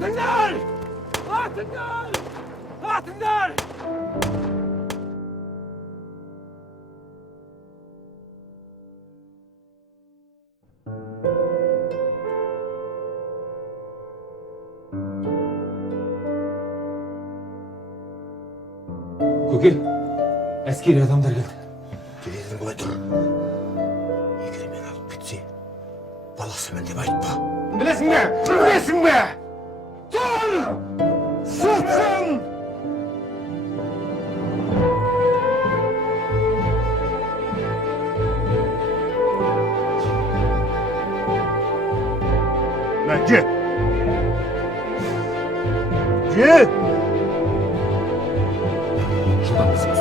Atыңдар! Atыңдар! Atыңдар! Көке, әскери адамдар келді. Келесің былай тұр. Егер мен алып кетсе, баласымын деп айтпа. Білесің бе? Білесің бе? Тұр! Сұртсын! Lan git! Git! Şuradan mısınız?